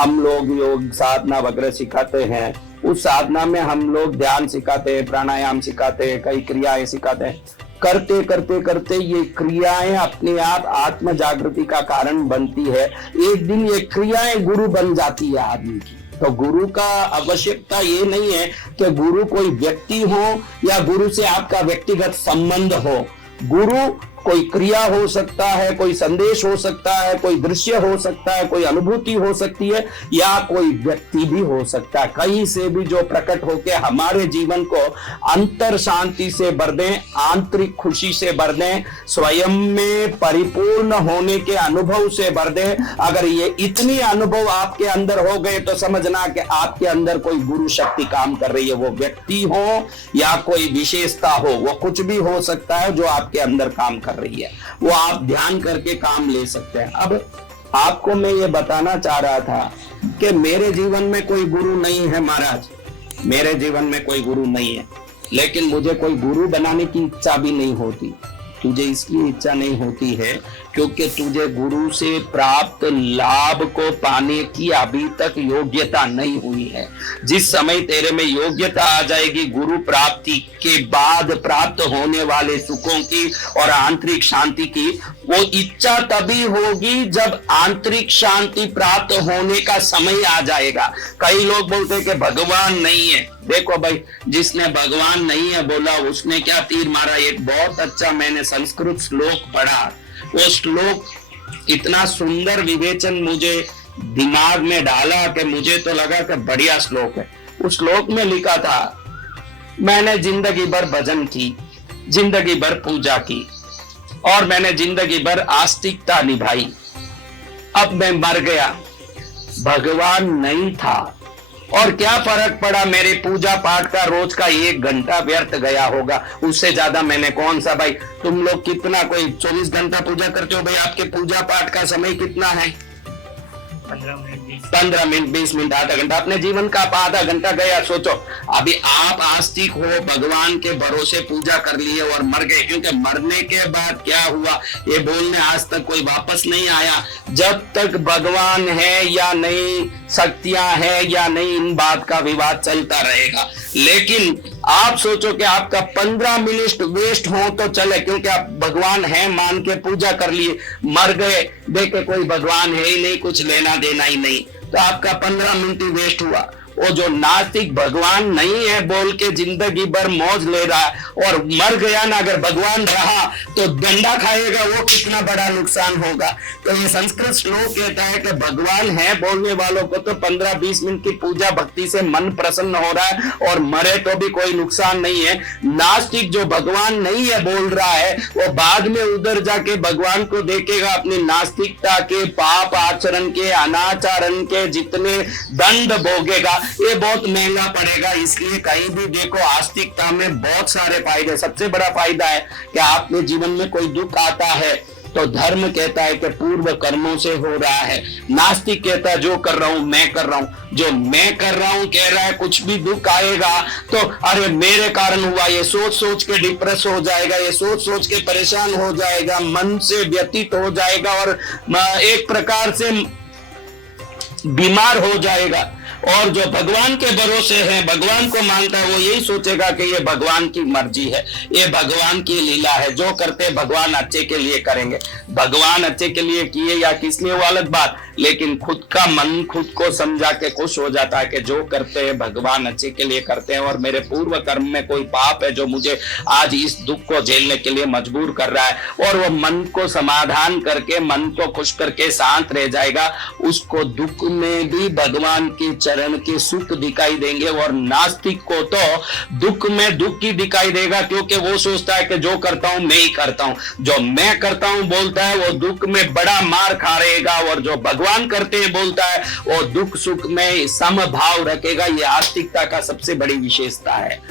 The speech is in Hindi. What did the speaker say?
हम लोग योग साधना वगैरह सिखाते हैं, उस साधना में हम लोग ध्यान सिखाते हैं, प्राणायाम सिखाते हैं, कई क्रियाएं सिखाते हैं। करते करते करते ये क्रियाएं अपने आप आत्म जागृति का कारण बनती है। एक दिन ये क्रियाएं गुरु बन जाती है आदमी की। तो गुरु का आवश्यकता ये नहीं है कि गुरु कोई व्यक्ति हो या गुरु से आपका व्यक्तिगत संबंध हो। गुरु कोई क्रिया हो सकता है, कोई संदेश हो सकता है, कोई दृश्य हो सकता है, कोई अनुभूति हो सकती है, या कोई व्यक्ति भी हो सकता है। कहीं से भी जो प्रकट होकर हमारे जीवन को अंतर शांति से भर दें, आंतरिक खुशी से भर दें, स्वयं में परिपूर्ण होने के अनुभव से भर दें। अगर ये इतनी अनुभव आपके अंदर हो गए तो समझना कि आपके अंदर कोई गुरु शक्ति काम कर रही है। वो व्यक्ति हो या कोई विशेषता हो, वो कुछ भी हो सकता है जो आपके अंदर काम कर रही है, वो आप ध्यान करके काम ले सकते हैं। अब आपको मैं ये बताना चाह रहा था कि मेरे जीवन में कोई गुरु नहीं है महाराज, मेरे जीवन में कोई गुरु नहीं है, लेकिन मुझे कोई गुरु बनाने की इच्छा भी नहीं होती। तुझे इसलिए इच्छा नहीं होती है क्योंकि तुझे गुरु से प्राप्त लाभ को पाने की अभी तक योग्यता नहीं हुई है। जिस समय तेरे में योग्यता आ जाएगी गुरु प्राप्ति के बाद प्राप्त होने वाले सुखों की और आंतरिक शांति की, वो इच्छा तभी होगी जब आंतरिक शांति प्राप्त होने का समय आ जाएगा। कई लोग बोलते हैं कि भगवान नहीं है। देखो भाई, जिसने भगवान नहीं है बोला उसने क्या तीर मारा। एक बहुत अच्छा मैंने संस्कृत श्लोक पढ़ा, वो श्लोक इतना सुंदर विवेचन मुझे दिमाग में डाला कि मुझे तो लगा कि बढ़िया श्लोक है। उस श्लोक में लिखा था, मैंने जिंदगी भर भजन की, जिंदगी भर पूजा की और मैंने जिंदगी भर आस्तिकता निभाई, अब मैं मर गया, भगवान नहीं था और क्या फर्क पड़ा, मेरे पूजा पाठ का रोज का 1 घंटा व्यर्थ गया होगा, उससे ज्यादा मैंने कौन सा। भाई तुम लोग कितना, कोई 24 घंटा पूजा करते हो, भाई आपके पूजा पाठ का समय कितना है? 15 मिनट 20 मिनट आधा घंटा, अपने जीवन का आधा घंटा गया। सोचो अभी आप आस्तिक हो, भगवान के भरोसे पूजा कर लिए और मर गए, क्योंकि मरने के बाद क्या हुआ ये बोलने आज तक कोई वापस नहीं आया। जब तक भगवान है या नहीं, शक्तियां है या नहीं, इन बात का विवाद चलता रहेगा। लेकिन आप सोचो कि आपका 15 मिनट वेस्ट हो तो चले, क्योंकि आप भगवान है मान के पूजा कर लिए, मर गए, देखे कोई भगवान है ही नहीं, कुछ लेना देना ही नहीं, तो आपका 15 मिनट ही वेस्ट हुआ। वो जो नास्तिक भगवान नहीं है बोल के जिंदगी भर मौज ले रहा है और मर गया ना, अगर भगवान रहा तो डंडा खाएगा, वो कितना बड़ा नुकसान होगा। तो ये संस्कृत श्लोक कहता है कि भगवान है बोलने वालों को तो 15-20 मिनट की पूजा भक्ति से मन प्रसन्न हो रहा है और मरे तो भी कोई नुकसान नहीं है। नास्तिक जो भगवान नहीं है बोल रहा है, वो बाद में उधर जाके भगवान को देखेगा, अपनी नास्तिकता के, पाप आचरण के, अनाचरण के जितने दंड भोगेगा, ये बहुत महंगा पड़ेगा। इसलिए कहीं भी देखो आस्तिकता में बहुत सारे फायदे। सबसे बड़ा फायदा है कि आपके जीवन में कोई दुख आता है तो धर्म कहता है कि पूर्व कर्मों से हो रहा है। नास्तिक कहता है जो कर रहा हूं मैं कर रहा हूं, जो मैं कर रहा हूं कह रहा है कुछ भी दुख आएगा तो अरे मेरे कारण हुआ, ये सोच सोच के डिप्रेस हो जाएगा, ये सोच सोच के परेशान हो जाएगा, मन से व्यतीत हो जाएगा और एक प्रकार से बीमार हो जाएगा। और जो भगवान के भरोसे है, भगवान को मानता है, वो यही सोचेगा कि ये भगवान की मर्जी है, ये भगवान की लीला है, जो करते भगवान अच्छे के लिए करेंगे। भगवान अच्छे के लिए किए या किस लिए वो अलग बात, लेकिन खुद का मन खुद को समझा के खुश हो जाता है कि जो करते हैं भगवान अच्छे के लिए करते हैं और मेरे पूर्व कर्म में कोई पाप है जो मुझे आज इस दुख को झेलने के लिए मजबूर कर रहा है। और वो मन को समाधान करके, मन को खुश करके शांत रह जाएगा। उसको दुख में भी भगवान की चरण के सुख दिखाई देंगे और नास्तिक को तो दुख में दुख ही दिखाई देगा, क्योंकि वो सोचता है कि जो करता हूं मैं ही करता हूं। जो मैं करता हूं बोलता है वो दुख में बड़ा मार खा रहेगा, और जो भगवान करते हैं बोलता है वो दुख सुख में समभाव रखेगा। ये आस्तिकता का सबसे बड़ी विशेषता है।